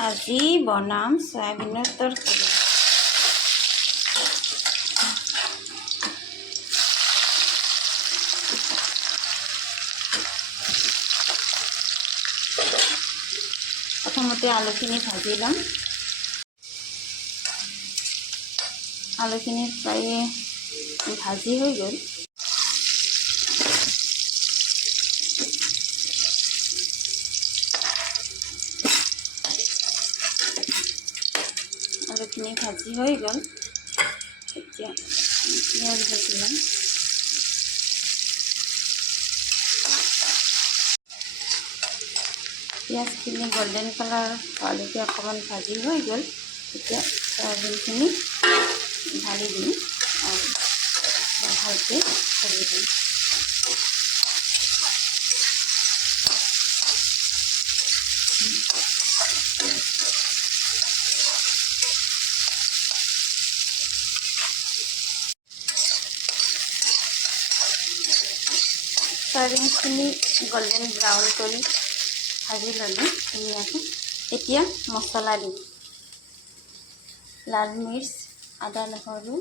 আজি বনাম সয়াবিনৰ তৰকাৰী। প্ৰথমতে আলুখিনি ভাজি ল'ম। আলুখিনি প্ৰায় ভাজি হৈ গ'ল। আলুখিনি ভাজি হৈ গ'ল। এতিয়া পিঁয়াজ ভাজি ল'ম। পিঁয়াজখিনি গোল্ডেন কালাৰ হোৱালৈকে অকণমান ভাজি হৈ গ'ল। এতিয়া চয়াবিনখিনি ঢালি দিম আৰু ভালকৈ ভাজি দিম। চয়াবিনখিনি গোল্ডেন ব্ৰাউন কৰি ভাজি ল'লোঁ ধুনীয়াকৈ। এতিয়া মছলা দিম। লাল মিৰ্চ, আদা নহৰু,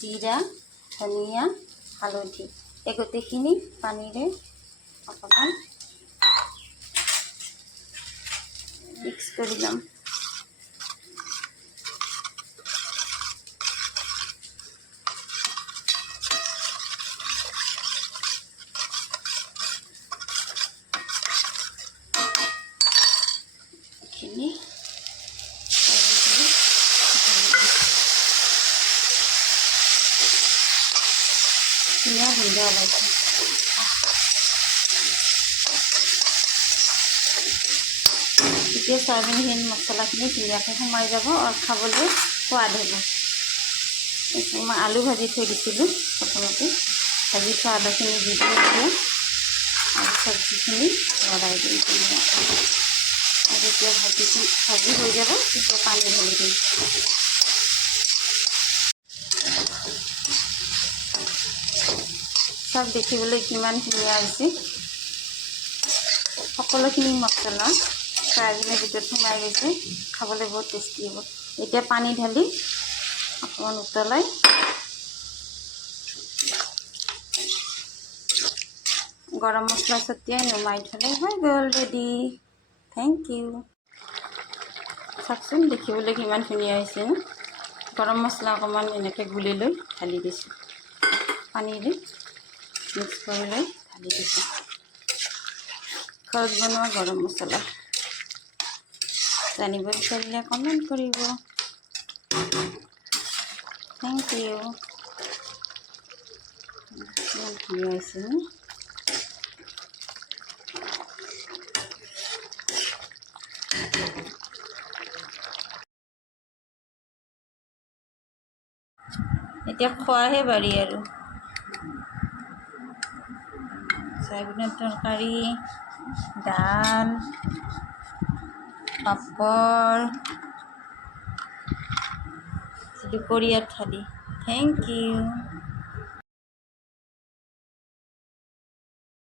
জিৰা, ধনিয়া, হালধি, এই গোটেইখিনি পানীৰে অকণমান মিক্স কৰি ল'ম। এইখিনি ধুনীয়া গোন্ধ ওলাইছে। এতিয়া চয়াবিনখিনি মছলাখিনি ধুনীয়াকৈ সোমাই যাব আৰু খাবলৈ সোৱাদ হ'ব। মই আলু ভাজি থৈ দিছিলোঁ প্ৰথমতে, ভাজি থোৱা আলুখিনি দি দিম এতিয়া আৰু চব্জিখিনি লৰাই দিম ধুনীয়াকৈ। আৰু যেতিয়া ভাজি হৈ যাব তেতিয়া পানী ঢালি দিম। চব দেখিবলৈ কিমান ধুনীয়া হৈছে। সকলোখিনি মছলা চয়াবিনৰ ভিতৰত সোমাই গৈছে, খাবলৈ বহুত টেষ্টি হ'ব। এতিয়া পানী ঢালি অকণমান উতলাই গৰম মছলা ছটিয়াই নমাই থ'লে হৈ গ'ল ৰেডি। Thank U. চাওকচোন দেখিবলৈ কিমান ধুনীয়া হৈছে ন। গৰম মছলা অকণমান এনেকৈ গুলি লৈ ঢালি দিছোঁ, পানীৰে মিক্স কৰি লৈ ঢালি দিছোঁ। ঘৰত বনোৱা গৰম মছলা। জানিব বিচাৰিলে কমেণ্ট কৰিব। Thank you. কিমান ধুনীয়া হৈছে ন। এতিয়া খোৱাহে বাৰী আৰু। চয়াবিনৰ তৰকাৰী, ডাল, পাপৰ, দুপৰীয়াৰ থালি। Thank U.